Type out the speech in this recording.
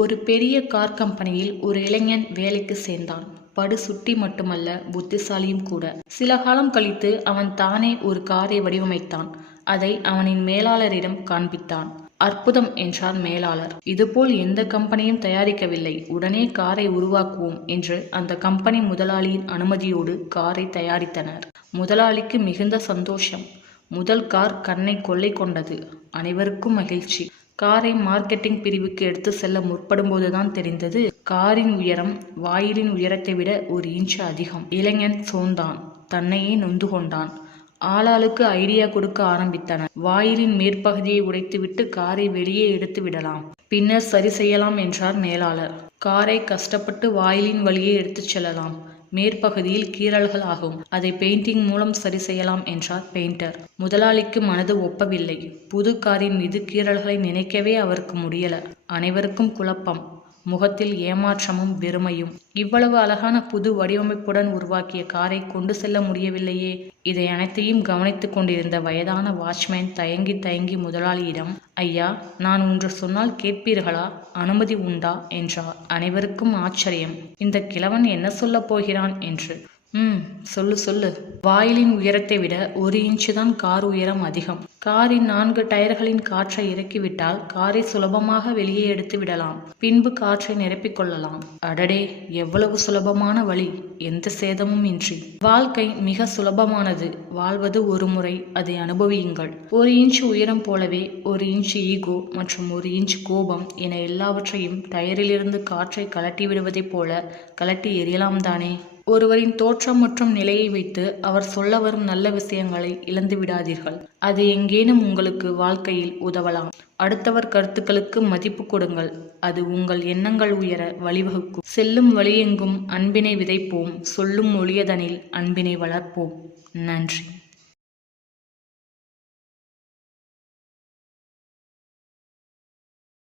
ஒரு பெரிய கார் கம்பெனியில் ஒரு இளைஞன் வேலைக்கு சேர்ந்தான். படு சுட்டி மட்டுமல்ல, புத்திசாலியும் கூட. சில காலம் கழித்து அவன் தானே ஒரு காரை வடிவமைத்தான். அதை அவனின் மேலாளரிடம் காண்பித்தான். அற்புதம் என்றார் மேலாளர். இதுபோல் எந்த கம்பெனியும் தயாரிக்கவில்லை, உடனே காரை உருவாக்குவோம் என்று அந்த கம்பெனி முதலாளியின் அனுமதியோடு காரை தயாரித்தனர். முதலாளிக்கு மிகுந்த சந்தோஷம். முதல் கார் கண்ணை கொள்ளை கொண்டது. அனைவருக்கும் மகிழ்ச்சி. காரை மார்க்கெட்டிங் பிரிவுக்கு எடுத்து செல்ல முற்படும்போதுதான் தெரிந்தது, காரின் உயரம் வாயிலின் உயரத்தை விட 1 இன்ச் அதிகம். இளைஞன் சோர்ந்தான். தன்னையே நொந்து கொண்டான். ஆளாளுக்கு ஐடியா கொடுக்க ஆரம்பித்தனர். வாயிலின் மேற்பகுதியை உடைத்துவிட்டு காரை வெளியே எடுத்து விடலாம், பின்னர் சரி செய்யலாம் என்றார் மேலாளர். காரை கஷ்டப்பட்டு வாயிலின் வழியே எடுத்துச் செல்லலாம், மேற்பகுதியில் கீறல்கள் ஆகும், அதை பெயிண்டிங் மூலம் சரி செய்யலாம் என்றார் பெயிண்டர். முதலாளிக்கு மனது ஒப்பவில்லை. புது காரின் மீது கீறல்களை நினைக்கவே அவருக்கு முடியல. அனைவருக்கும் குழப்பம், முகத்தில் ஏமாற்றமும் வெறுமையும். இவ்வளவு அழகான புது வடிவமைப்புடன் உருவாக்கிய காரை கொண்டு செல்ல முடியவில்லையே. இதை அனைத்தையும் கவனித்துக் கொண்டிருந்த வயதான வாட்ச்மேன் தயங்கி தயங்கி முதலாளியிடம், ஐயா, நான் ஒன்று சொன்னால் கேட்பீர்களா? அனுமதி உண்டா என்றார். அனைவருக்கும் ஆச்சரியம். இந்த கிழவன் என்ன சொல்லப் போகிறான் என்று. சொல்லு சொல்லு. வாயிலின் உயரத்தை விட 1 இன்ச்சு தான் கார் உயரம் அதிகம். காரின் 4 டயர்களின் காற்றை இறக்கிவிட்டால் காரை சுலபமாக வெளியே எடுத்து விடலாம், பின்பு காற்றை நிரப்பிக் கொள்ளலாம். அடடே, எவ்வளவு சுலபமான வழி, எந்த சேதமும் இன்றி. வாழ்க்கை மிக சுலபமானது. வாழ்வது ஒரு முறை, அதை அனுபவியுங்கள். 1 இன்ச் உயரம் போலவே 1 இன்ச் ஈகோ மற்றும் 1 இன்ச் கோபம் என எல்லாவற்றையும் டயரிலிருந்து காற்றை கலட்டி விடுவதைப் போல கலட்டி எறியலாம் தானே. ஒருவரின் தோற்றம் மற்றும் நிலையை வைத்து அவர் சொல்ல வரும் நல்ல விஷயங்களை இழந்து விடாதீர்கள். அது எங்கேனும் உங்களுக்கு வாழ்க்கையில் உதவலாம். அடுத்தவர் கருத்துக்களுக்கு மதிப்பு கொடுங்கள். அது உங்கள் எண்ணங்கள் உயர வழிவகுக்கும். செல்லும் வழியெங்கும் அன்பினை விதைப்போம். சொல்லும் ஒளியதனில் அன்பினை வளர்ப்போம். நன்றி.